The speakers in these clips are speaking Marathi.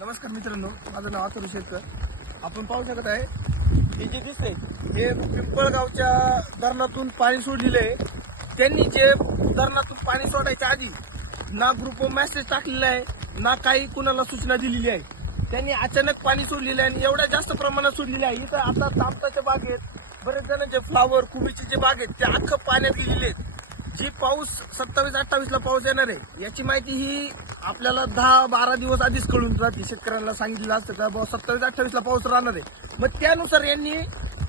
नमस्कार मित्रांनो माझं नाव आतुर शेतकर. आपण पाहू शकत आहे हे जे दिसते हे पिंपळगावच्या धरणातून पाणी सोडलेलं आहे. त्यांनी जे धरणातून पाणी सोडायच्या आधी ना ग्रुप मेसेज टाकलेला आहे ना काही कुणाला सूचना दिलेली आहे. त्यांनी अचानक पाणी सोडलेलं आहे आणि एवढ्या जास्त प्रमाणात सोडलेलं आहे. इथं आता तापताच्या बागेत बरेच जणांचे फ्लावर कुबीचे जे बाग आहेत ते अख्खं पाण्यात गेलेले आहेत. जी पाऊस सत्तावीस अठ्ठावीसला पाऊस येणार आहे याची माहिती ही आपल्याला दहा बारा दिवस आधीच कळून जाते शेतकऱ्यांना सांगितलं असतं का बाबा सत्तावीस अठ्ठावीसला पाऊस राहणार आहे. मग त्यानुसार यांनी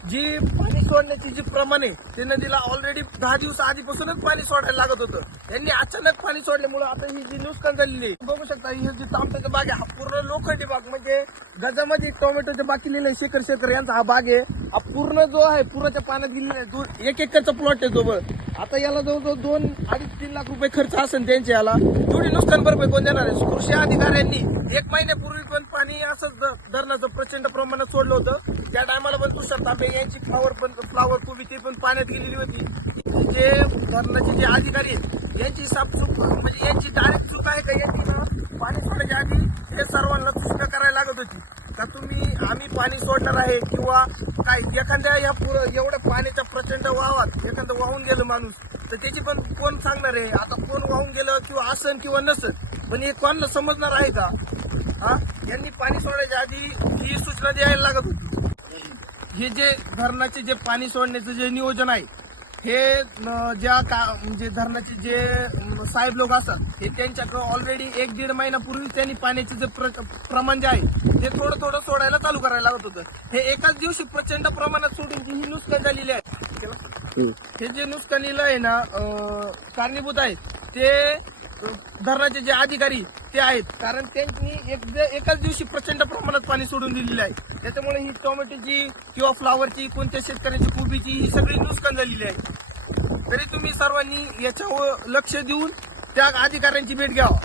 जी पाणी सोडण्याची जी प्रमाण आहे ते नदीला ऑलरेडी दहा दिवस आधीपासूनच पाणी सोडायला लागत होतं. त्यांनी अचानक पाणी सोडल्यामुळे आता ही जी नुकसान झालेली आहे बघू शकता ही जी तांबट्याचा बाग आहे हा पूर्ण लोखंडी बाग म्हणजे गजामध्ये टोमॅटोचे बाग केलेले आहे शेखर शेखर यांचा हा बाग आहे. हा पूर्ण जो आहे पुराच्या पाण्यात गेलेला आहे दोन एक एकरचा प्लॉट आहे जवळ आता याला जवळजवळ दोन अडीच तीन लाख रुपये खर्च असेल त्यांच्या याला. थोडी नुकसान भरपाई कोण देणार आहे? कृषी अधिकाऱ्यांनी एक महिन्यापूर्वी पण पाणी असंच धरणाचं प्रचंड प्रमाणात सोडलं होतं. त्या टायमाला पण तुषार तांबे यांची फ्लावर पण फ्लावर पूर्वी ती पण पाण्यात गेलेली होती. जे धरणाचे जे अधिकारी आहेत यांची साफसूफ म्हणजे यांची डायरेक्ट चूक आहे का? यांची पाणी सोडण्याच्या आधी हे सर्वांना सूचना करायला लागत होती. का तुम्ही आम्ही पाणी सोडणार आहे किंवा काय? एखाद्या या पुर एवढ्या पाण्याच्या प्रचंड वावात एखादं वाहून गेलं माणूस तर त्याची पण कोण सांगणार आहे? आता कोण वाहून गेलं किंवा असन किंवा नसन पण हे कोणाला समजणार आहे का? हा? यांनी पाणी सोडायच्या आधी ही सूचना द्यायला लागत होती. हे जे धरणाचे जे पाणी सोडण्याचं जे नियोजन आहे हे ज्या का म्हणजे धरणाचे जे साहेब लोक असतात हे त्यांच्याकडं ऑलरेडी एक दीड महिन्यापूर्वी त्यांनी पाण्याचे जे प्र- प्रमाण जे आहे ते थोडं थोडं सोडायला चालू करायला लागत होतं. हे एकाच दिवशी प्रचंड प्रमाणात सोडून ही नुकसान झालेली आहे. हे जे नुकसानीला आहे ना कारणीभूत आहे ते धरणाचे जे अधिकारी ते आहेत. कारण त्यांनी एक एकाच दिवशी प्रचंड प्रमाणात पाणी सोडून दिलेलं आहे. त्याच्यामुळे ही टोमॅटोची किंवा फ्लावरची कोणत्या शेतकऱ्याची कोबीची ही सगळी नुकसान झालेली आहे. तरी तुम्ही सर्वांनी याच्यावर लक्ष देऊन त्या अधिकाऱ्यांची भेट घ्यावा.